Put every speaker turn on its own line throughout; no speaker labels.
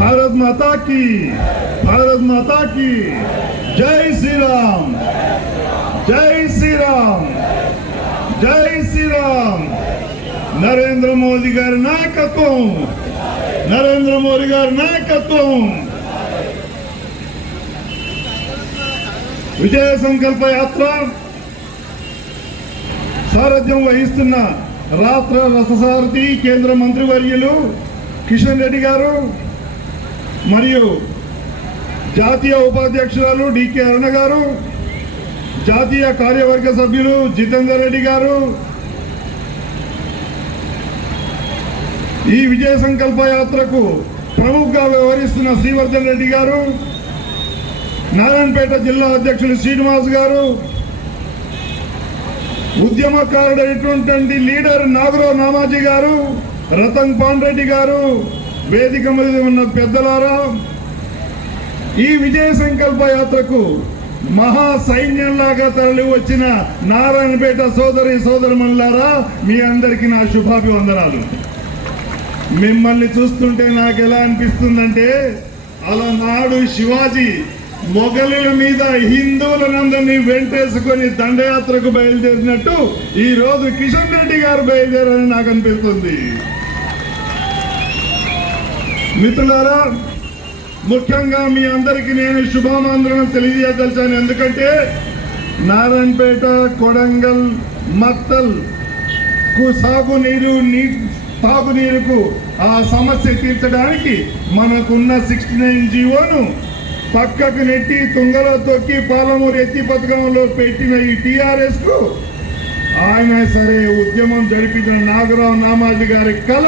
భారత్ మాతా की భారత్ మాతాకి की। జై శ్రీరామ్ జై శ్రీరామ్ జై శ్రీరామ్ నరేంద్ర మోదీ గారి నాయకత్వం నరేంద్ర మోదీ గారి నాయకత్వం విజయ సంకల్ప యాత్ర సారథ్యం వహిస్తున్న రాత్ర రససారథి కేంద్ర మంత్రివర్యులు కిషన్ రెడ్డి గారు మరియు జాతీయ ఉపాధ్యక్షురాలు డికే అరుణ గారు జాతీయ కార్యవర్గ సభ్యులు జితేందర్ రెడ్డి గారు ఈ విజయ సంకల్ప యాత్రకు ప్రముఖంగా వ్యవహరిస్తున్న శ్రీవర్ధన్ రెడ్డి గారు నారాయణపేట జిల్లా అధ్యక్షులు శ్రీనివాస్ గారు ఉద్యమకారుడైనటువంటి లీడర్ నాగరావు నామాజీ గారు రతన్ పాండ్రెడ్డి గారు వేదిక మీద ఉన్న పెద్దలారా ఈ విజయ సంకల్ప యాత్రకు మహా సైన్యంలాగా తరలి వచ్చిన నారాయణపేట సోదరి సోదరుమల్లారా మీ అందరికీ నా శుభాభివందనాలు. మిమ్మల్ని చూస్తుంటే నాకు ఎలా అనిపిస్తుందంటే అలా నాడు శివాజీ మొఘలుల మీద హిందువులనందరినీ వెంటేసుకొని దండయాత్రకు బయలుదేరినట్టు ఈరోజు కిషన్ రెడ్డి గారు బయలుదేరని నాకు అనిపిస్తుంది. మిత్రులారా ముఖ్యంగా మీ అందరికీ నేను శుభామాంధ్రం తెలియజేయదలిచాను. ఎందుకంటే నారాయణపేట కొడంగల్ మత్తల్కు సాగునీరు నీ తాగునీరుకు ఆ సమస్య తీర్చడానికి మనకున్న సిక్స్టీ నైన్ జీవోను పక్కకు నెట్టి తుంగలో తొక్కి పాలమూరు ఎత్తి పథకంలో పెట్టిన ఈ టీఆర్ఎస్కు ఆయన సరే ఉద్యమం జరిపించిన నాగరావు నామాజీ గారి కళ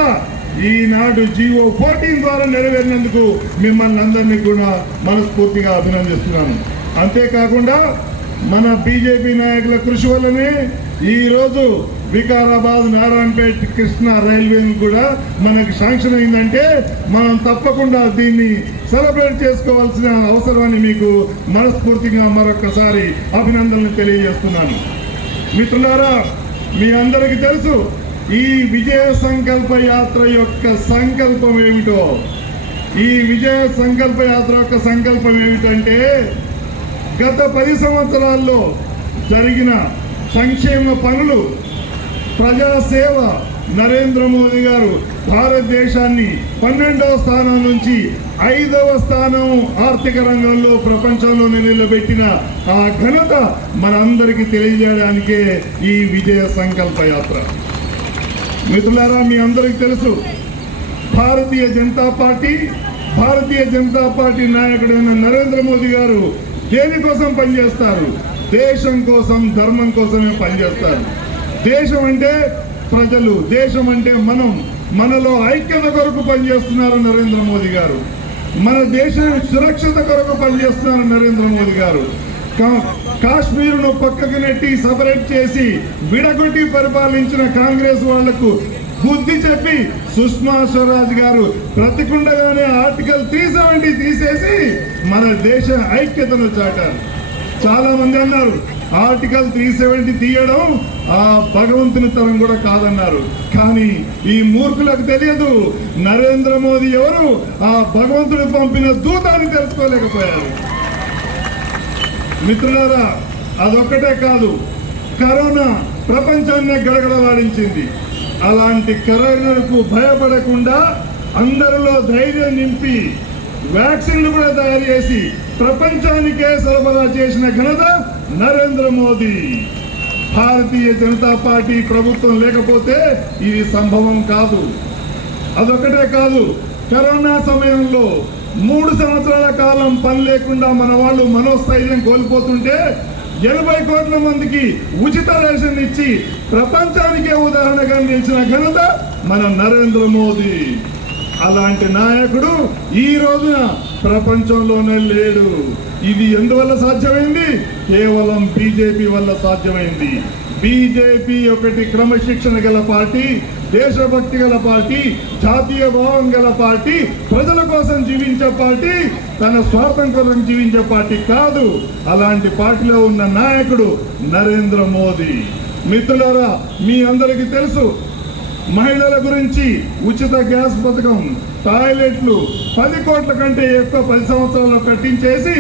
ఈనాడు జీవో ఫోర్టీన్ ద్వారా నెరవేరినందుకు మిమ్మల్ని అందరినీ కూడా మనస్ఫూర్తిగా అభినందిస్తున్నాను. అంతేకాకుండా మన బీజేపీ నాయకుల కృషి వల్లనే ఈరోజు వికారాబాద్ నారాయణపేట కృష్ణా రైల్వేని కూడా మనకి శాంక్షన్ అయిందంటే మనం తప్పకుండా దీన్ని సెలబ్రేట్ చేసుకోవాల్సిన అవసరాన్ని మీకు మనస్ఫూర్తిగా మరొకసారి అభినందనలు తెలియజేస్తున్నాను. మిత్రులారా మీ అందరికీ తెలుసు ఈ విజయ సంకల్ప యాత్ర యొక్క సంకల్పం ఏమిటో? ఈ విజయ సంకల్ప యాత్ర యొక్క సంకల్పం ఏమిటంటే గత పది సంవత్సరాల్లో జరిగిన సంక్షేమ పనులు ప్రజాసేవ నరేంద్ర మోదీ గారు భారతదేశాన్ని పన్నెండవ స్థానం నుంచి ఐదవ స్థానం ఆర్థిక రంగంలో ప్రపంచంలోనే నిలబెట్టిన ఆ ఘనత మనందరికీ తెలియజేయడానికే ఈ విజయ సంకల్ప యాత్ర. మిత్రులారా మీ అందరికీ తెలుసు భారతీయ జనతా పార్టీ భారతీయ జనతా పార్టీ నాయకుడైన నరేంద్ర మోదీ గారు దేనికోసం పనిచేస్తారు? దేశం కోసం ధర్మం కోసమే పనిచేస్తారు. దేశం అంటే ప్రజలు దేశం అంటే మనం మనలో ఐక్యత కొరకు పనిచేస్తున్నారు నరేంద్ర మోదీ గారు. మన దేశ సురక్షత కొరకు పనిచేస్తున్నారు నరేంద్ర మోదీ గారు. కాశ్మీరును పక్కకు నెట్టి సపరేట్ చేసి విడగొట్టి పరిపాలించిన కాంగ్రెస్ వాళ్ళకు బుద్ధి చెప్పి సుష్మా స్వరాజ్ గారు బ్రతికుండగానే ఆర్టికల్ త్రీ సెవెంటీ తీసేసి మన దేశ ఐక్యతను చాటారు. చాలా మంది అన్నారు ఆర్టికల్ త్రీ సెవెంటీ తీయడం ఆ భగవంతుని తరం కూడా కాదన్నారు. కానీ ఈ మూర్ఖులకు తెలియదు నరేంద్ర మోదీ ఎవరు ఆ భగవంతుడు పంపిన దూతాన్ని తెలుసుకోలేకపోయారు. మిత్రులారా అదొక్కటే కాదు కరోనా ప్రపంచాన్ని గడగడలాడించింది అలాంటి కరోనాకు భయపడకుండా అందరిలో ధైర్యం నింపి వ్యాక్సిన్లు కూడా తయారు చేసి ప్రపంచానికే సరఫరా చేసిన ఘనత నరేంద్ర మోదీ. భారతీయ జనతా పార్టీ ప్రభుత్వం లేకపోతే ఇది సంభవం కాదు. అదొకటే కాదు కరోనా సమయంలో మూడు సంవత్సరాల కాలం పని లేకుండా మన వాళ్ళు మనోస్థైర్యం కోల్పోతుంటే ఎనభై కోట్ల మందికి ఉచిత రేషన్ ఇచ్చి ప్రపంచానికే ఉదాహరణగా నిలిచిన ఘనత మన నరేంద్ర మోదీ. అలాంటి నాయకుడు ఈ రోజున ప్రపంచంలోనే లేడు. ఇది ఎందువల్ల సాధ్యమైంది? కేవలం బీజేపీ వల్ల సాధ్యమైంది. బీజేపీ ఒకటి క్రమశిక్షణ గల పార్టీ దేశభక్తి గల పార్టీ జాతీయ భావం గల పార్టీ ప్రజల కోసం జీవించే పార్టీ తన స్వార్థం కోసం జీవించే పార్టీ కాదు. అలాంటి పార్టీలో ఉన్న నాయకుడు నరేంద్ర మోదీ. మిత్రులారా మీ అందరికీ తెలుసు మహిళల గురించి ఉచిత గ్యాస్ పథకం టాయిలెట్లు పది కోట్ల కంటే ఎక్కువ పది సంవత్సరాల్లో కట్టించేసి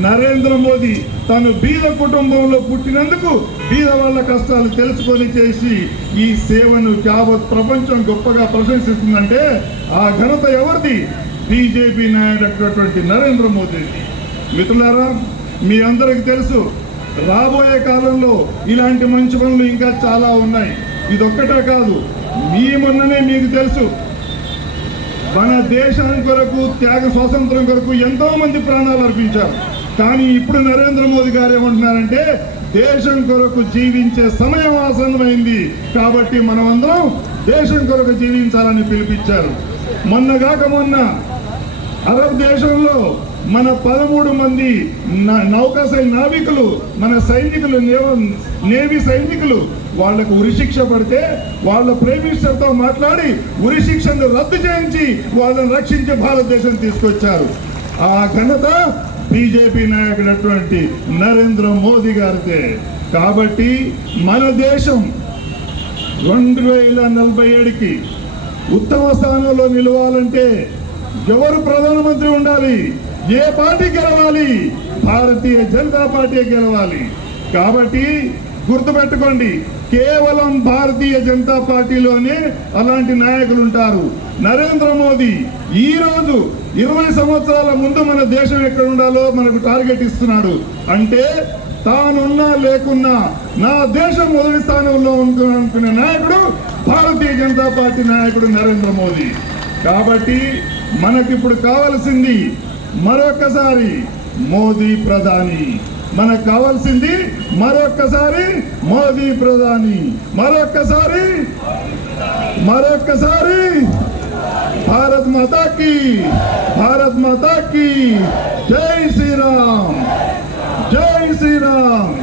నరేంద్ర మోదీ తను బీద కుటుంబంలో పుట్టినందుకు బీద వాళ్ళ కష్టాలు తెలుసుకొని చేసి ఈ సేవను యావత్ ప్రపంచం గొప్పగా ప్రశంసిస్తుందంటే ఆ ఘనత ఎవరిది? బీజేపీ నాయకుడైనటువంటి నరేంద్ర మోదీది మిత్రులారా మీ అందరికి తెలుసు రాబోయే కాలంలో ఇలాంటి మంచి పనులు ఇంకా చాలా ఉన్నాయి. ఇదొక్కటే కాదు మీ మొన్ననే మీకు తెలుసు. మన దేశాని కొరకు త్యాగ స్వాతంత్రం కొరకు ఎంతోమంది ప్రాణాలు అర్పించారు. కానీ ఇప్పుడు నరేంద్ర మోదీ గారు ఏమంటున్నారంటే దేశం కొరకు జీవించే సమయం ఆసన్నమైంది. కాబట్టి మనమందరం దేశం కొరకు జీవించాలని పిలిపించారు. మొన్నగాక మొన్న అరబ్ దేశంలో మన పదమూడు మంది న- నౌకాసై నావికులు మన సైనికులు నేవ- నేవీ సైనికులు వాళ్ళకు ఉరిశిక్ష పడితే వాళ్ళ ప్రేమిస్టర్తో మాట్లాడి ఉరిశిక్షను రద్దు చేయించి వాళ్ళని రక్షించి భారతదేశం తీసుకొచ్చారు. ఆ ఘనత బీజేపీ నాయకుడటువంటి నరేంద్ర మోదీ గారిదే. కాబట్టి మన దేశం రెండు వేల నలభై ఏడుకి ఉత్తమ స్థానంలో నిలవాలంటే ఎవరు ప్రధానమంత్రి ఉండాలి? ఏ పార్టీ గెలవాలి? భారతీయ జనతా పార్టీ గెలవాలి. కాబట్టి గుర్తుపెట్టుకోండి కేవలం భారతీయ జనతా పార్టీలోనే అలాంటి నాయకులు ఉంటారు. నరేంద్ర మోదీ ఈ రోజు ఇరవై సంవత్సరాల ముందు మన దేశం ఎక్కడ ఉండాలో మనకు టార్గెట్ ఇస్తున్నాడు. అంటే తానున్నా లేకున్నా నా దేశం మొదటి స్థానంలో ఉంటుంది అనుకునే నాయకుడు భారతీయ జనతా పార్టీ నాయకుడు నరేంద్ర మోదీ. కాబట్టి మనకిప్పుడు కావలసింది మరొకసారి మోదీ ప్రధాని. మనకు కావాల్సింది మరొక్కసారి మోదీ ప్రధాని. మరొక్కసారి మరొక్కసారి భారత్ మాతాకి భారత్ మాతాకి జై శ్రీరామ్ జై శ్రీరామ్